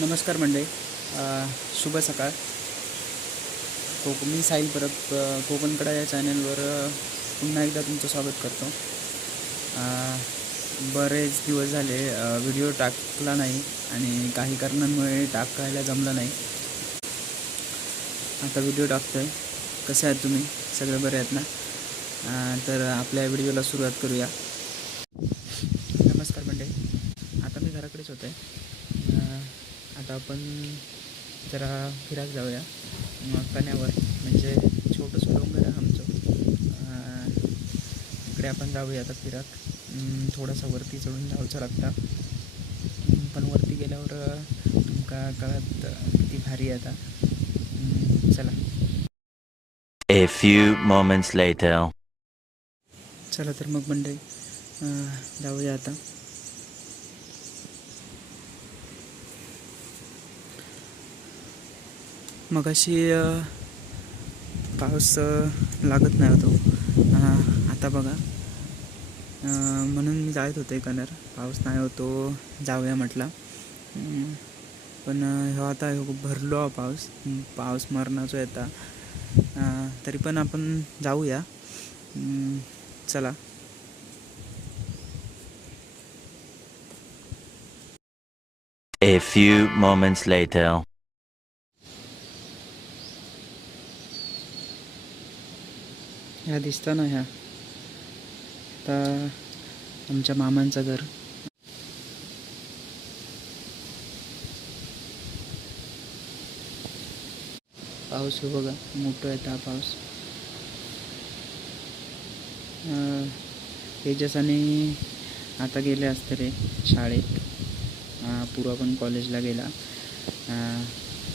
नमस्कार मंडळी. शुभ सकाळ. मी साहिल परब कोकणकडा या चॅनलवर पुन्हा एकदा तुमचं स्वागत करतो. बरेच दिवस झाले व्हिडिओ टाकला नाही आणि काही कारणांमुळे टाकायला जमलं नाही. आता व्हिडिओ टाकतो आहे. कसे आहात तुम्ही? सगळे बरे आहेत ना? तर आपल्या व्हिडिओला सुरुवात करूया. नमस्कार मंडळी. आता मी घराकडेच होतो आहे. आता आपण जरा फिरायला जाऊया कण्यावर, म्हणजे छोटंसं डोंगर आहे आमचं. इकडे आपण जाऊया आता फिरत. थोडासा वरती चढून जाऊचं लागता, पण वरती गेल्यावर तुमका कळत किती भारी आहे आता. चला. A few moments later. चला तर मग मंडळी जाऊया आता. मगाशी पाऊस लागत नाही होतो. आता बघा, म्हणून मी जायत होते कन्नर. पाऊस नाही होतो, जाऊया म्हटला. पण आता भरलो पाऊस मरणाचो येता. तरी पण आपण जाऊया. चला. A few moments later. ह्या दिसता ना, ह्या आता आमच्या मामांचं घर. पाऊस हो बघा, मोठं येतं हा पाऊस. तेजसाने आता गेले असते रे शाळेत. पूर्वा पण कॉलेजला गेला.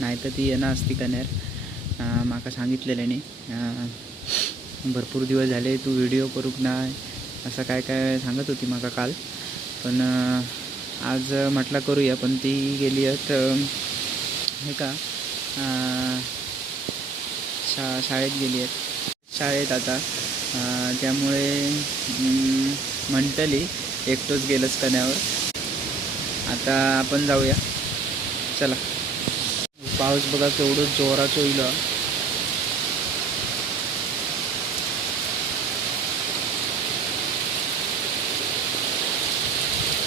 नाही तर ती येणार असती कन्यार. माका सांगितलेल्याने भरपूर दिवस झाले तू व्हिडिओ करूक नाही, असं काय काय सांगत होती माका काल. पण आज म्हटलं करूया, पण ती गेली आहेत हे का शाळेत गेली आहेत. शाळेत आता त्यामुळे म्हणतली एकटोच गेलंच कण्यावर. आता आपण जाऊया. चला. पाऊस बघा केवढं जोराचं होईल.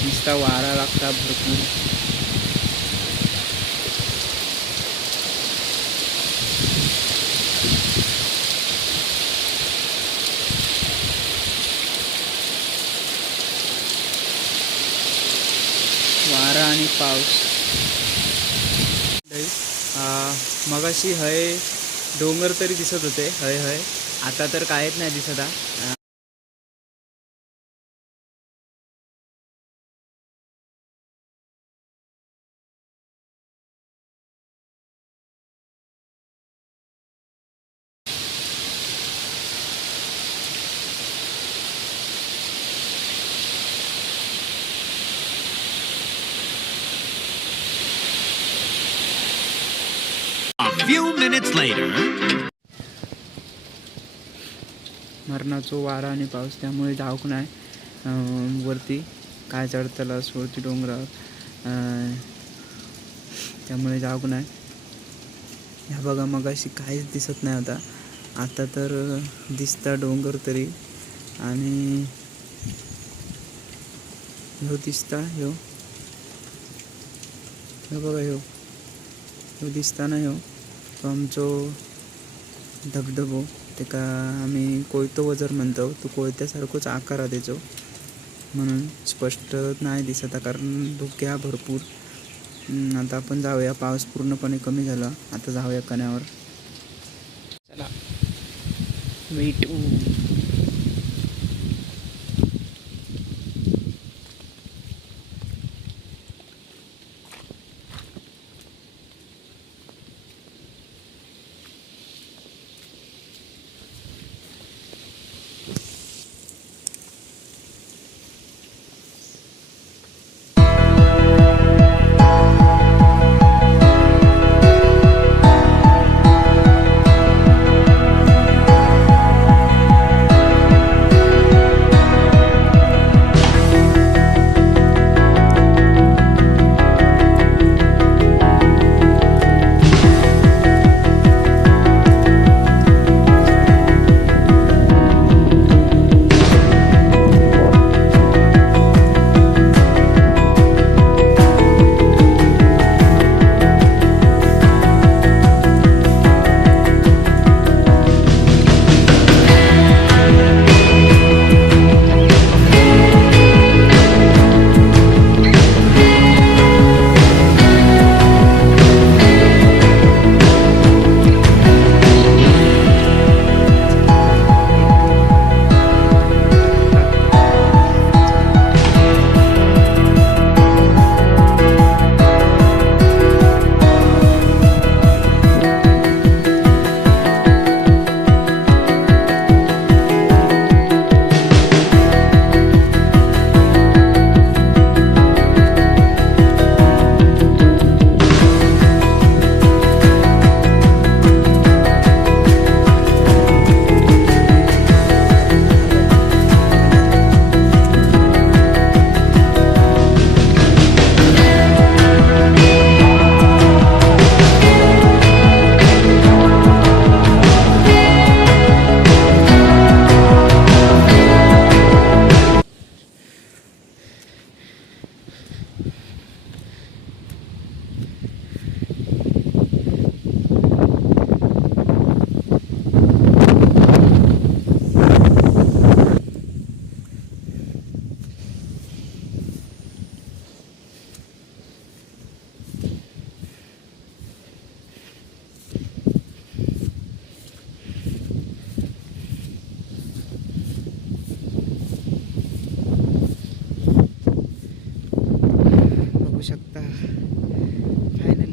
नुसता वारा लागता भरपूर. वारा आणि पाऊस. मगाशी हय डोंगर तरी दिसत होते, हय आता तर कायच नाही दिसत. A few minutes later. मरणाचो वारा आणि पाऊस, त्यामुळे जाऊक नाही वरती. काय चढतला वरती डोंगरावर, त्यामुळे जाऊक नाही. ह्या बघा, मगाशी काहीच दिसत नाही होता, आता तर दिसता डोंगर तरी. आणि ह्यो दिसता, ह्यो बघा, ह्यो दिसता ना, ह्यो तो आमचो धबधबो. ते का आम्ही कोयतो वजर म्हणतो. तो कोयत्यासारखंच आकार आहे त्याचो, म्हणून स्पष्ट नाही दिसत कारण धुक्या भरपूर. आता आपण जाऊया. पाऊस पूर्णपणे कमी झाला, आता जाऊया कण्यावर. चला. भेटू.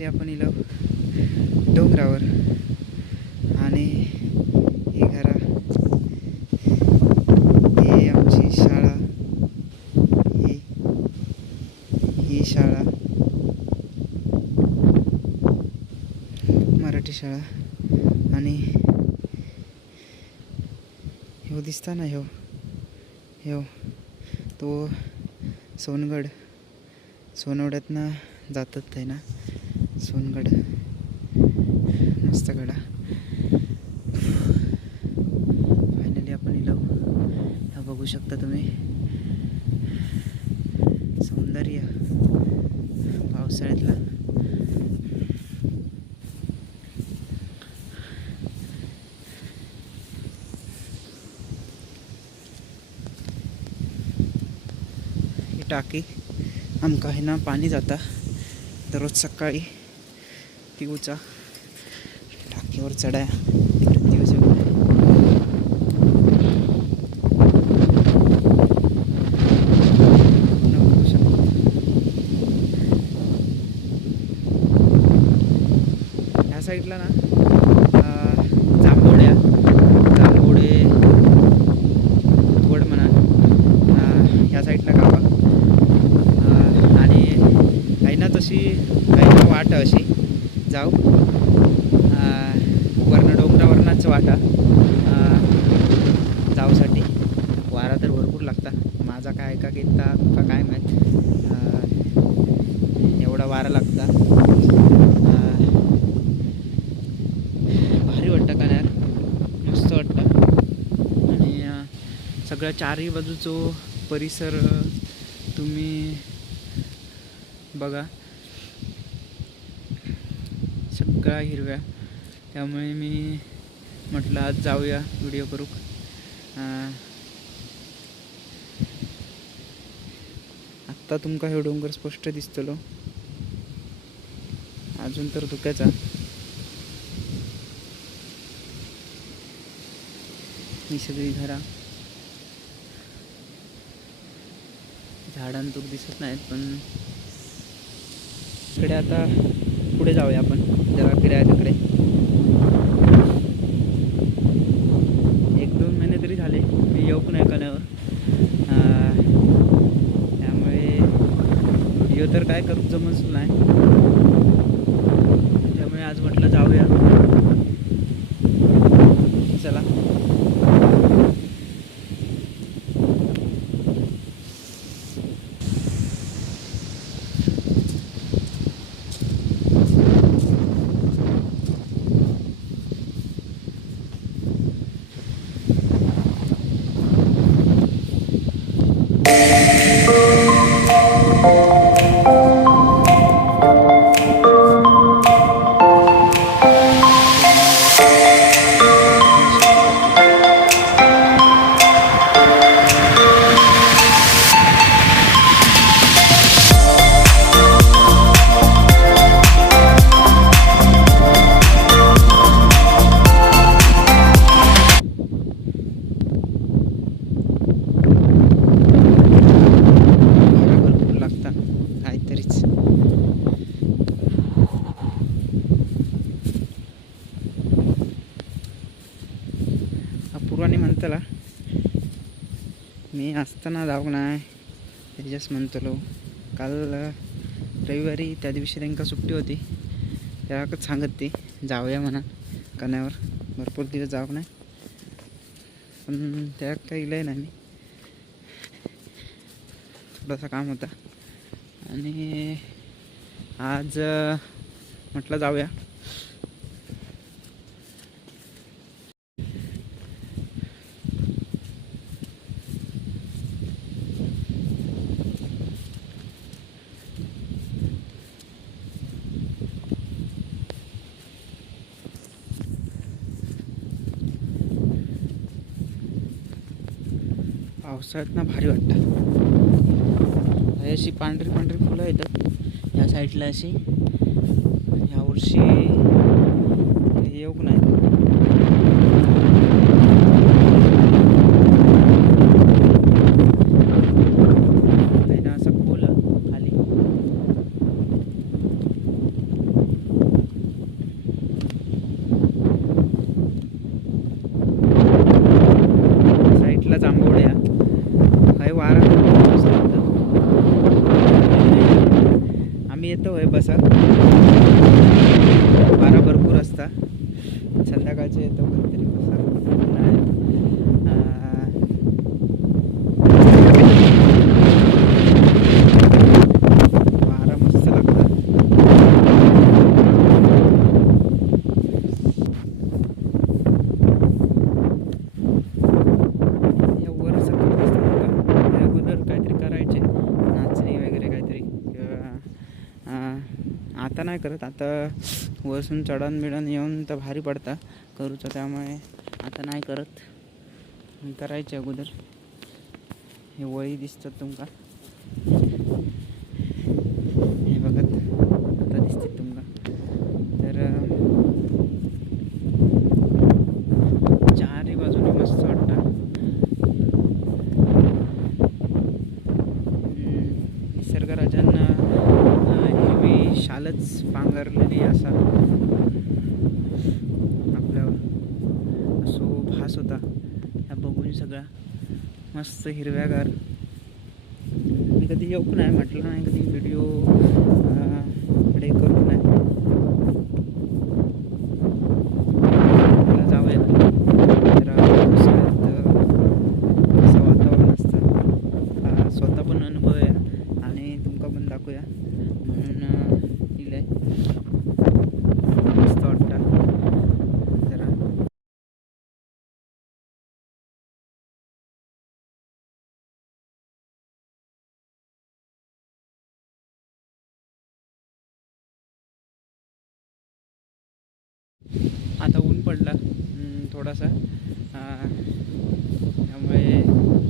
फायनली आपण इलो डोंगरावर आणि ही घरा, ही आमची शाळा, ही शाळा मराठी शाळा आणि ह्यो दिसता ना ह्यो तो सोनवड्यातनं जातात आहे ना सोनगड, मस्त गडा. फायनली आपण इलो, हा बघू शकता तुम्ही सौंदर्य पावसाळ्यातला. ही टाकी आमका आहे ना पाणी जाता दररोज सकाळी पिऊचा. टाकीवर चढाया दिवस येऊ नये. बघू शकता ह्या साईडला ना जांभोडे वड म्हणा ह्या साईडला गावा आणि काही ना तशी काही ना वाट अशी जाऊ वरनं डोंगरावरनाच वाटा जाऊसाठी. वारा तर भरपूर लागता, माझा काय ऐका घेता का काय माहीत, एवढा वारा लागता. भारी वाटतं का यार, मस्त वाटतं. आणि सगळ्या चारही बाजूचो परिसर तुम्ही बघा, सगळा हिरव्या. त्यामुळे मी म्हटलं आज जाऊया व्हिडिओ करू. आत्ता तुमका हे डोंगर स्पष्ट दिसतलो, अजून तर धुक्याचा. ही सगळी घरा झाडांतूक दिसत नाहीत, पण इकडे आता पुढे जाऊया आपण जरा फिरायला. तिकडे 1-2 महिने तरी झाले मी येऊक नाही कण्यावर, त्यामुळे यो तर काय करू जमच नाही. त्यामुळे आज म्हटलं जाऊया. चला पूर्वानी म्हणतला मी असताना जाऊ नाही त्याच्याच म्हणतलो. काल रविवारी त्या दिवशी त्यांना सुट्टी होती, त्याकच सांगत ती जाऊया म्हणा कण्यावर. भरपूर दिवस जाऊ नाही, पण त्या काही इलंय नाही. मी थोडासा काम होता आणि आज म्हटलं जाऊया. पावसाळ्यात ना भारी वाटतं. अशी पांढरी पांढरी फुलं येतात ह्या साईडला अशी. ह्या वर्षी येऊक नाही. असं खोल खाली कसं वारा भरपूर असता. संध्याकाळचे येतो कधीतरी कसं वारा मस्त लागतं. या वर सगळं दिसतं बघा. या अगोदर काहीतरी करायचे, नाचणी वगैरे काहीतरी किंवा आता नाही करत. आता वरसून चढण बिडण येऊन तर भारी पडता करूचं, त्यामुळे आता नाही करत. करायचे अगोदर. हे वळी दिसतात तुमका, हे बघत आता दिसतात तुमका. तर चारही बाजूने मस्त वाटतं. निसर्गराजांना हिरवी शालच पांघरलेली असा आपल्यावर असो भास होता. ह्या बघून सगळा मस्त हिरव्यागार. मी कधी येऊ नाही, म्हटलं नाही कधी व्हिडिओ कडे करू नाही. मला जाऊया जरा पावसाळ्यात असं वातावरण असतं. स्वतः पण अनुभव आहे आणि तुमका पण दाखवूया म्हणून दिलंय. मस्त वाटतं जरा. आता ऊन पडला थोडासा, त्यामुळे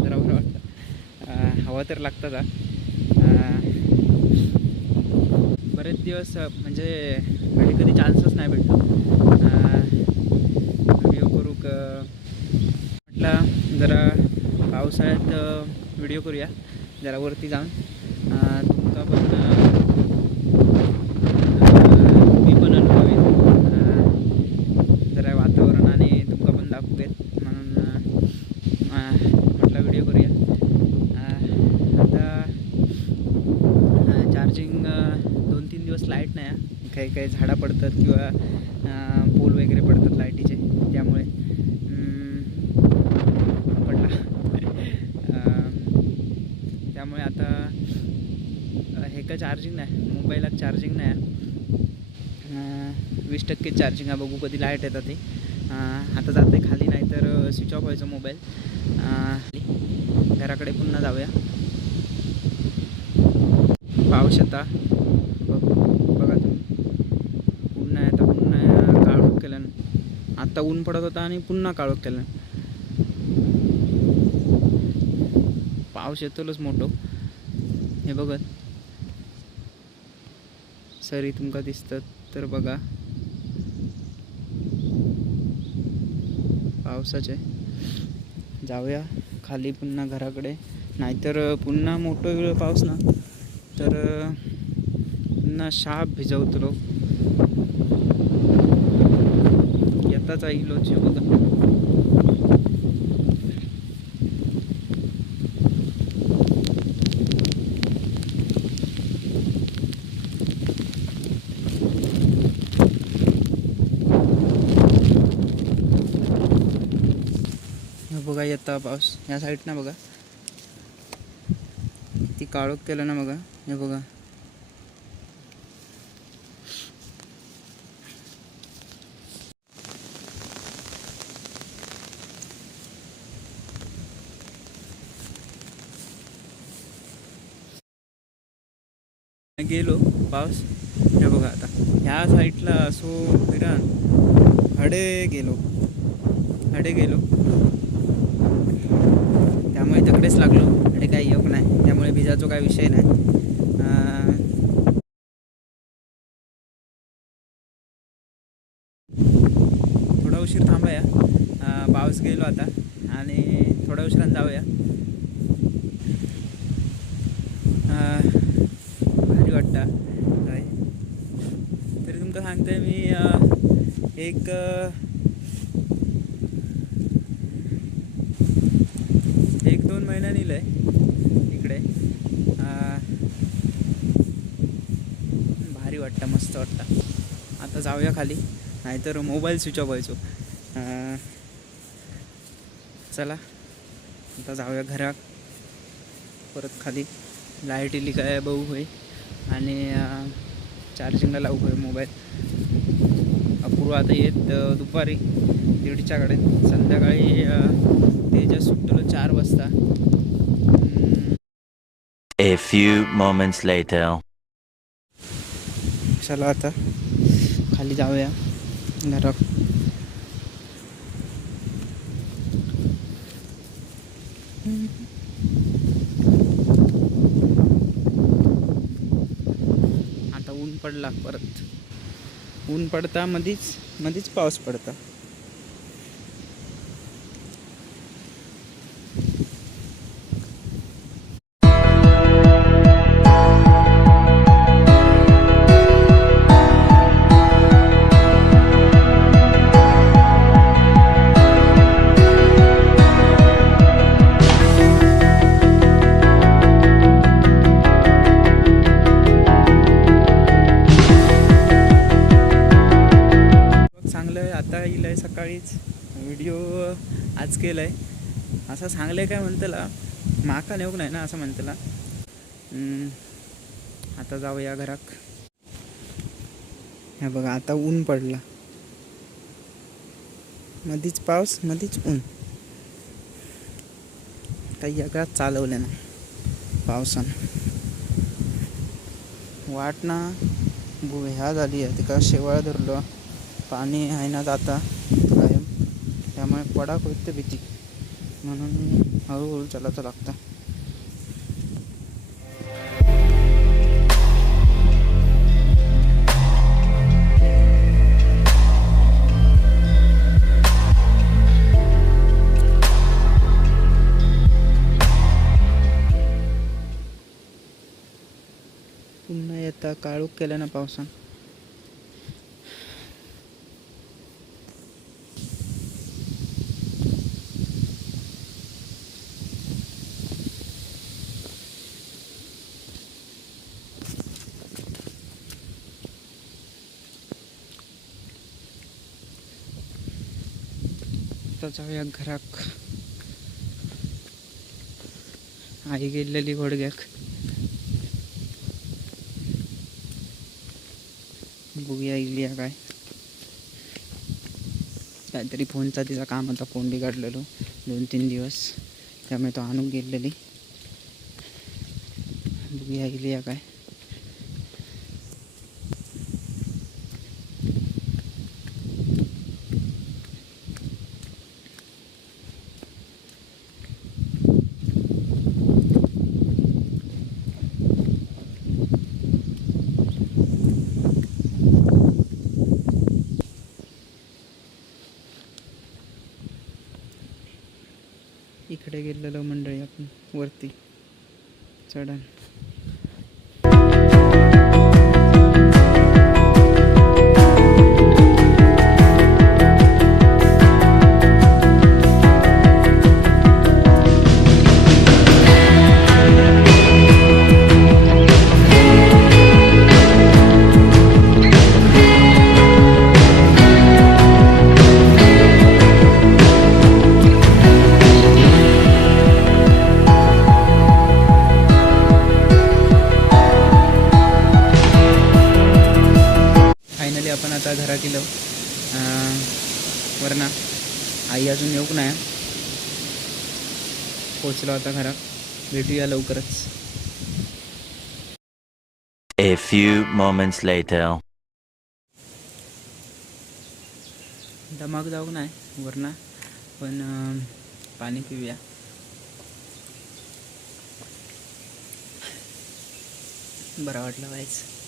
जरा बरं वाटतं. हवा तर लागतात. बरेच दिवस म्हणजे कधी कधी चान्सच नाही भेटलो व्हिडिओ करू म्हटलं. जरा पावसाळ्यात व्हिडिओ करूया जरा वरती जाऊन. तुमका पण मी पण अनुभवी जरा वातावरण आणि तुमका पण दाखवेत म्हणून म्हटलं व्हिडिओ करूया. आता चार्जिंग 2-3 दिवस लाईट नाही. काही काही झाडं पडतात किंवा पोल वगैरे पडतात लाईटीचे, त्यामुळे पडला. त्यामुळे आता हे काय चार्जिंग नाही, मोबाईला चार्जिंग नाही. 20% चार्जिंग आहे. बघू कधी लाईट येतात ते. आता जाते खाली, नाही तर स्विच ऑफ व्हायचं मोबाईल. घराकडे पुन्हा जाऊया. पाऊस येता बघा तुम्ही. पुन्हा येता, पुन्हा काळोख केलं. आता ऊन पडत होता आणि पुन्हा काळोख केलं. पाऊस येतोच मोठो. हे बघत सरी तुमका दिसतात तर बघा. पावसाचे जाऊया खाली पुन्हा घराकडे, नाहीतर पुन्हा मोठं वेळ पाऊस ना तर पुन्हा शाप भिजवतो. येताच येईलोच बघा. बघा येता पाऊस या साईडनं बघा. ती काळोख केलं ना बघा. हे बघा गेलो पाऊस. हे बघा आता ह्या साईडला असो फिरण हडे गेलो त्यामुळे तिकडेच लागलो आणि काही योग नाही. त्यामुळे भिजायचा काही विषय नाही. थोडा उशीर थांबूया. पाऊस गेलो आता आणि थोड्या उशिरानं जाऊया. भारी वाटतं काय तरी तुमका सांगते मी. एक 1-2 महिन्यांनी लय इकडे भारी वाटतं. वाटतं, मस्त वाटतं. आता जाऊया खाली, नाहीतर मोबाईल स्विच ऑफ व्हायचो. चला आता जाऊया घरात. परत खाली लाईट इली काय बघू होय आणि चार्जिंगला लावू होय मोबाईल. अपूर्व आता येत दुपारी 1:30च्या कडे. संध्याकाळी तेजस सुटलो 4 वाजता. A few moments later. चला आता खाली जाऊया घरात. आता ऊन पडला, परत ऊन पडता मधीच पाऊस पडता. चांगलं आहे. आता येईल आहे सकाळीच व्हिडिओ आज केलं आहे. असं सांगलं आहे काय म्हणतला, माका नेऊक नाही ना असं म्हणतला. आता जाऊया घरात. हे बघा आता ऊन पडला, मधीच पाऊस मधीच ऊन. काही जगात चालवलं ना पावसानं. वाट ना ह्या झाली आहे, तिका शेवाळ धरलं. पाणी आहे ना जाता कायम, त्यामुळे पडाक होते भीती, म्हणून हळूहळू चालायचं लागतं. पुन्हा येता काळोख केलं ना पावसानं. आता जाऊया घराक. आई गेलेली घोडग्याक. बघूया इली काय. काहीतरी फोनचा तिचा काम होता, फोन बिघडलेलो 2-3 दिवस, त्यामुळे तो आणून गेलेली. बघूया इली काय. इकडे गेलेलो मंडळी आपण वरती चढण. आपण आता घरा गेलो. वरना आई अजून येऊक नाही, पोचलो आता घरात. भेटूया लवकरच. A few moments later. दमाक जाऊक नाही वरना, पण पाणी पिऊया. बरं वाटलं व्हायचं.